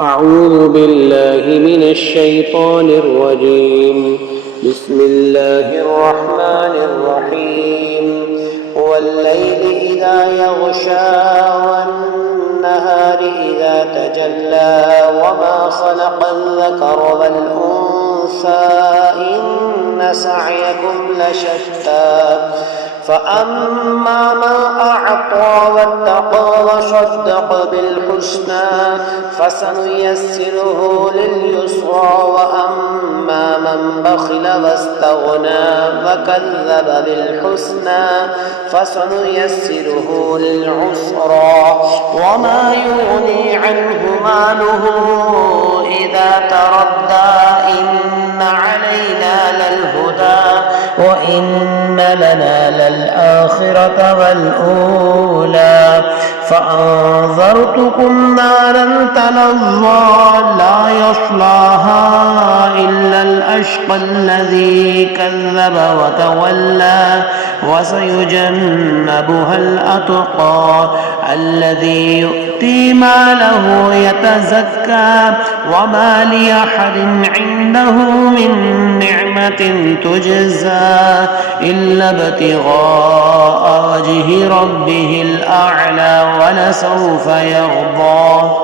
أعوذ بالله من الشيطان الرجيم. بسم الله الرحمن الرحيم. والليل إذا يغشى والنهار إذا تجلى وما خلق الذكر والأنثى إن سعيكم لشتى فأما من أعطى واتقى وصدق بالحسنى فسنيسره لليسرى وأما من بخل واستغنى وكذب بالحسنى فسنيسره للعسرى وما يغني عنه ماله إذا تردى إن علينا للهدى وإن لنا للآخرة والأولى فأنذرتكم نارا تلظى لا يصلاها إلا الأشقى الذي كذب وتولى وسيجنبها الأتقى الذي يؤتي ماله يتزكى وما لأحد عنده من نعمة تجزى إلا ابتغاء وجه ربه الأعلى ولسوف يرضى.